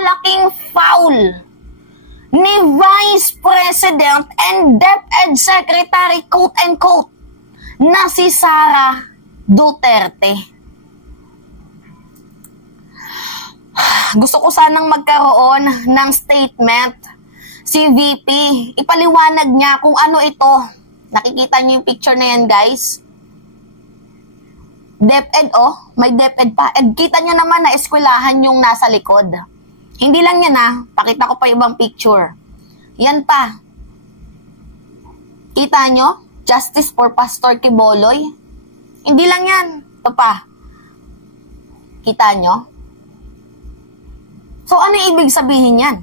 napakalaking foul ni Vice President and DepEd Secretary, quote-unquote, na si Sara Duterte. Gusto ko sanang magkaroon ng statement si VP. Ipaliwanag niya kung ano ito. Nakikita niyo yung picture na yan, guys. DepEd, oh. May DepEd pa. And kita niyo naman na eskwelahan yung nasa likod. Hindi lang yan, ha. Pakita ko pa ibang picture. Yan pa. Kita niyo? Justice for Pastor Quiboloy. Hindi lang yan. Ito pa. Kita niyo? So, ano ibig sabihin yan?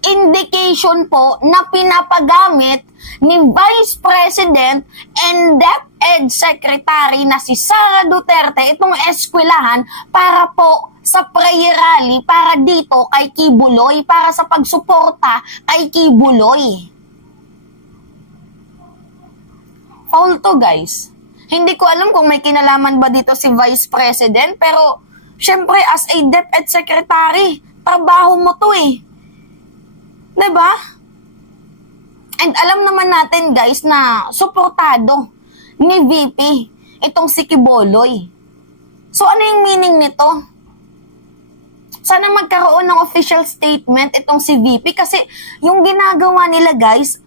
Indication po na pinapagamit ni Vice President and DepEd Secretary na si Sara Duterte itong eskwelahan para po sa prayer rally para dito kay Quiboloy, para sa pagsuporta kay Quiboloy. Foul to, guys. Hindi ko alam kung may kinalaman ba dito si Vice President, pero syempre as a DepEd Secretary, trabaho mo to eh. Diba? And alam naman natin, guys, na suportado ni VP itong si Quiboloy. So, ano yung meaning nito? Sana magkaroon ng official statement itong si VP kasi yung ginagawa nila, guys,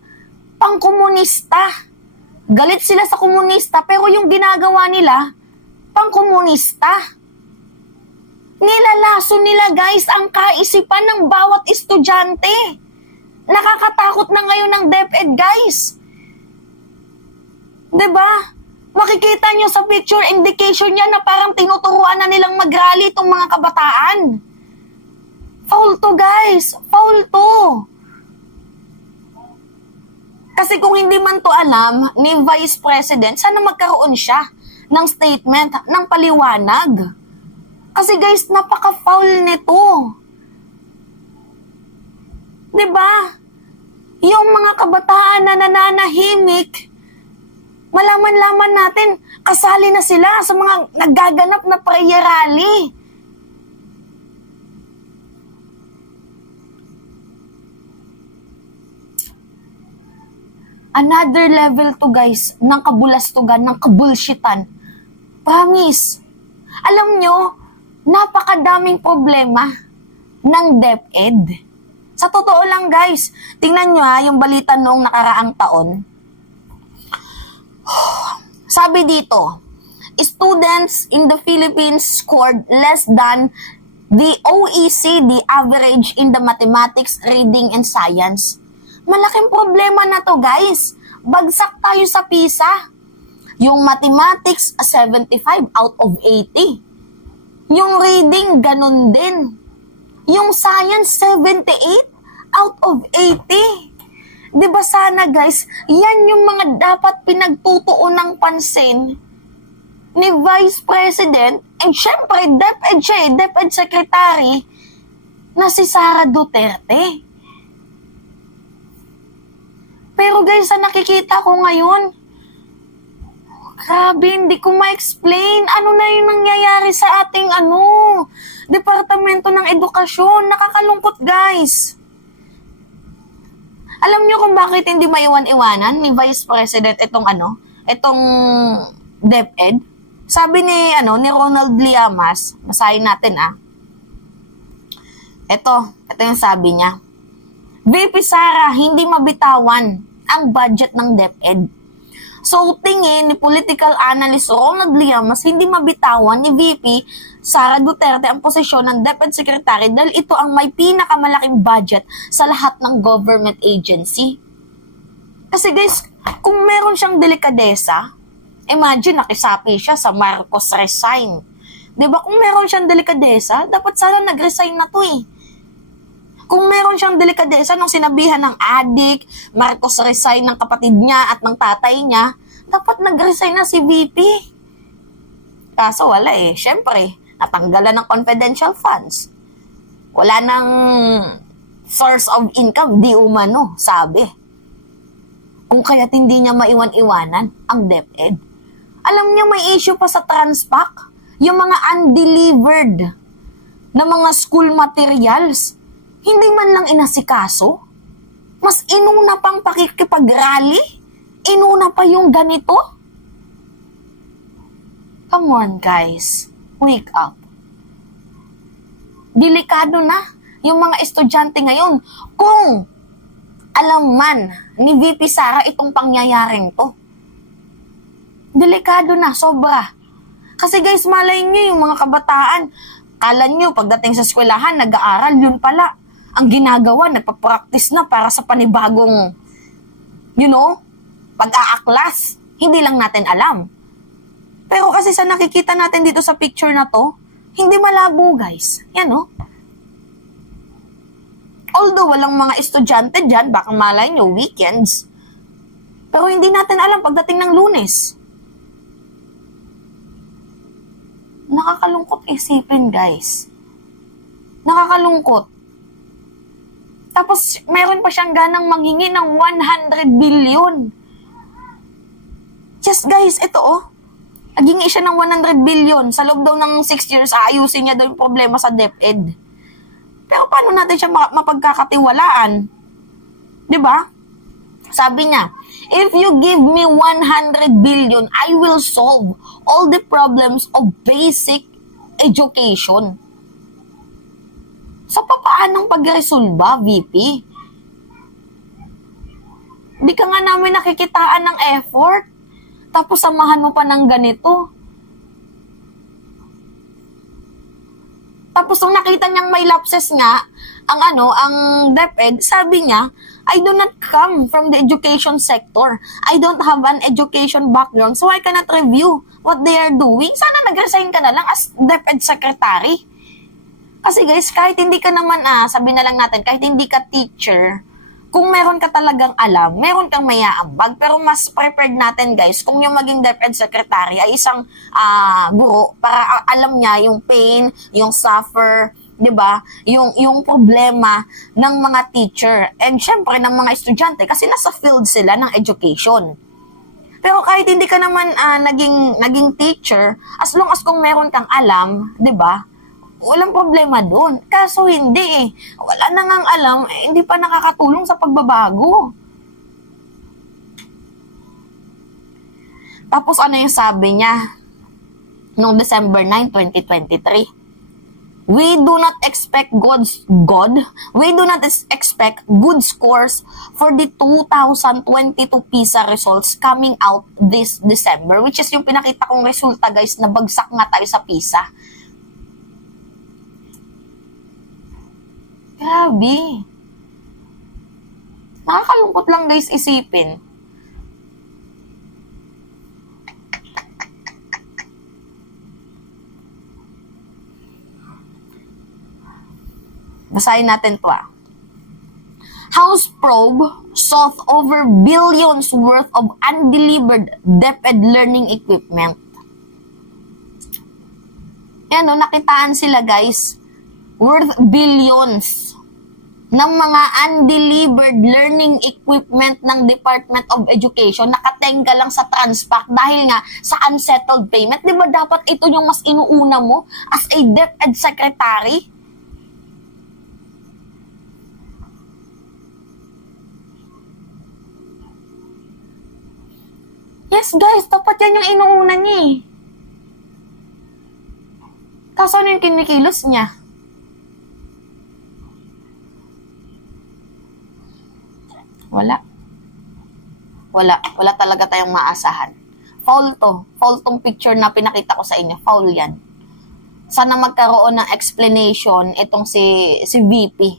pang-komunista. Galit sila sa komunista pero yung ginagawa nila, pang-komunista. Nilalaso nila, guys, ang kaisipan ng bawat estudyante. Nakakatakot na ngayon ng DepEd, guys. Diba? Makikita nyo sa picture, indication niya na parang tinuturuan na nilang mag-rally itong mga kabataan. Foul to, guys. Foul to. Kasi kung hindi man to alam ni Vice President, sana magkaroon siya ng statement, ng paliwanag. Kasi, guys, napaka-foul nito. Diba? Yung mga kabataan na nananahimik, malaman-laman natin, kasali na sila sa mga nagaganap na prayer rally. Another level to, guys, ng kabulastugan, ng kabulshitan. Promise. Alam nyo, napakadaming problema ng DepEd. Sa totoo lang, guys, tingnan nyo ha, yung balita noong nakaraang taon. Sabi dito, students in the Philippines scored less than the OECD average in the mathematics, reading, and science. Malaking problema na to, guys. Bagsak tayo sa PISA. Yung mathematics, 75 out of 80. Yung reading, ganun din. Yung science, 78 out of 80. Diba sana, guys, yan yung mga dapat pinagtutuon ng pansin ni Vice President and syempre, DepEd siya eh, DepEd Secretary na si Sara Duterte. Pero guys, sa nakikita ko ngayon, grabe, hindi ko ma-explain ano na yung nangyayari sa ating Departamento ng Edukasyon. Nakakalungkot, guys. Alam niyo kung bakit hindi maiwan-iwanan ni Vice President itong DepEd? Sabi ni Ronald Llamas, basahin natin Ito yung sabi niya. VP Sara, hindi mabitawan ang budget ng DepEd. So, tingin ni political analyst Ronald Llamas, hindi mabitawan ni VP Sara Duterte ang posisyon ng DepEd Secretary dahil ito ang may pinakamalaking budget sa lahat ng government agency. Kasi guys, kung meron siyang delikadesa, imagine nakisapi siya sa Marcos resign. Diba? Kung meron siyang delikadesa, dapat sana nag-resign na to eh. Kung meron siyang delikadesa nung sinabihan ng adik, Marcos resign ng kapatid niya at ng tatay niya, dapat nag-resign na si VP. Kaso wala eh. Siyempre, natanggalan ng confidential funds. Wala nang source of income, di umano, sabi. Kung kaya't hindi niya maiwan-iwanan ang DepEd. Alam niya may issue pa sa Transpac, yung mga undelivered na mga school materials, hindi man lang inasikaso. Mas inuna pang pakikipag-rally? Inuna pa yung ganito? Come on, guys. Wake up. Delikado na yung mga estudyante ngayon. Kung alam man ni VP Sara itong pangyayaring to. Delikado na, sobra. Kasi guys, malay nyo yung mga kabataan. Kala nyo, pagdating sa eskwelahan, nag-aaral, yun pala. Ang ginagawa, nagpa-practice na para sa panibagong, pag-aaklas. Hindi lang natin alam. Pero kasi sa nakikita natin dito sa picture na to, hindi malabo, guys. Yan, Although walang mga estudyante dyan, baka malay nyo, weekends. Pero hindi natin alam pagdating ng Lunes. Nakakalungkot isipin, guys. Nakakalungkot. Tapos, meron pa siyang ganang manghingi ng 100 billion. Yes, guys, ito Naghingi siya ng 100 billion. Sa loob daw ng 6 years, aayusin niya daw yung problema sa DepEd. Pero paano natin siya mapagkakatiwalaan? Diba? Sabi niya, if you give me 100 billion, I will solve all the problems of basic education. So, paanong pag-resolba, VP? Di ka nga namin nakikitaan ng effort. Tapos samahan mo pa ng ganito. Tapos nung nakita niyang may lapses nga, ang DepEd, sabi niya, I do not come from the education sector. I don't have an education background, so I cannot review what they are doing. Sana nag-resign ka na lang as DepEd secretary. Kasi guys, kahit hindi ka naman, sabi na lang natin, kahit hindi ka teacher, kung meron ka talagang alam, meron kang mayaambag, pero mas prepared natin guys, kung yung maging DepEd secretary ay isang guro, para alam niya yung pain, yung suffer, 'di ba? Yung problema ng mga teacher and syempre ng mga estudyante kasi nasa field sila ng education. Pero kahit hindi ka naman naging teacher, as long as kung meron kang alam, 'di ba? Walang problema doon. Kaso hindi Wala na ngang alam, hindi pa nakakatulong sa pagbabago. Tapos ano yung sabi niya noong December 9, 2023? We do not expect we do not expect good scores for the 2022 PISA results coming out this December, which is yung pinakita kong resulta guys, na bagsak nga tayo sa PISA. Grabe. Nakakalungkot lang guys isipin. Basahin natin to House probe sought over billions worth of undelivered DepEd learning equipment. Yan nakitaan sila guys. Worth billions ng mga undelivered learning equipment ng Department of Education nakatenga lang sa Transpac dahil nga sa unsettled payment. Di ba dapat ito yung mas inuuna mo as a DepEd secretary? Yes guys, dapat yan yung inuuna niya Kaso ano yung kinikilos niya? Wala talaga tayong maasahan. Foul tong picture na pinakita ko sa inyo. Foul yan. Sana magkaroon ng explanation itong si VP.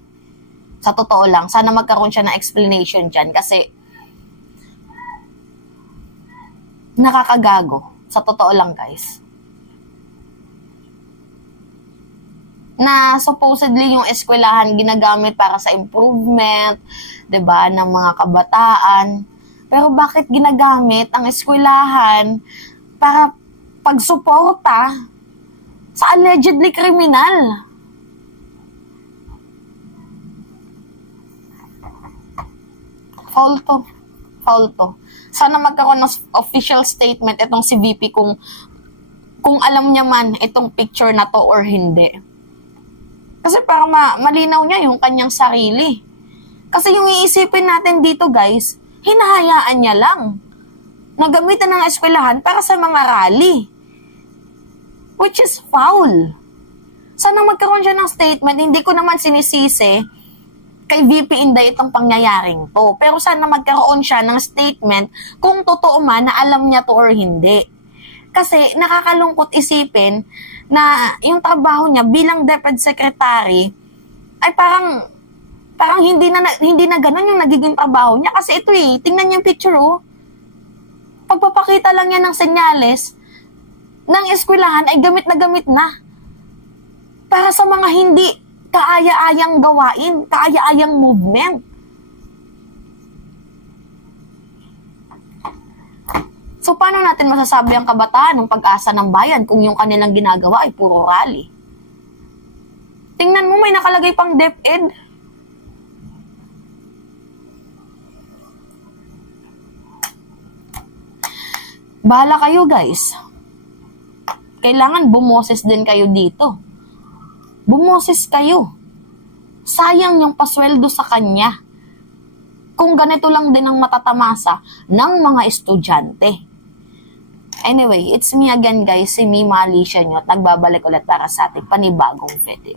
Sa totoo lang, sana magkaroon siya ng explanation dyan kasi nakakagago. Sa totoo lang guys. Na supposedly yung eskwelahan ginagamit para sa improvement, 'di ba, ng mga kabataan. Pero bakit ginagamit ang eskwelahan para pagsuporta sa allegedly kriminal? Foul to. Sana magkaroon ng official statement itong si VP kung alam niya man itong picture na to or hindi. Kasi para malinaw niya yung kanyang sarili. Kasi yung iisipin natin dito guys, hinahayaan niya lang na gamitan ng eskwelahan para sa mga rally. Which is foul. Sana magkaroon siya ng statement, hindi ko naman sinisisi kay VP Inday itong pangyayaring to. Pero sana magkaroon siya ng statement kung totoo man na alam niya to or hindi. Kasi nakakalungkot isipin na yung trabaho niya bilang DepEd Secretary ay parang hindi na ganun yung nagiging trabaho niya. Kasi ito tingnan niyo yung picture Pagpapakita lang niya ng senyales ng eskwelahan ay gamit na para sa mga hindi kaaya-ayang gawain, kaaya-ayang movement. So, paano natin masasabi ang kabataan ng pag-asa ng bayan kung yung kanilang ginagawa ay puro rally? Tingnan mo, may nakalagay pang DepEd. Bahala kayo, guys. Kailangan bumoses din kayo dito. Bumoses kayo. Sayang yung pasweldo sa kanya. Kung ganito lang din ang matatamasa ng mga estudyante. Anyway, it's me again guys, si Mima Alicia nyo at nagbabalik ulit para sa ating panibagong video.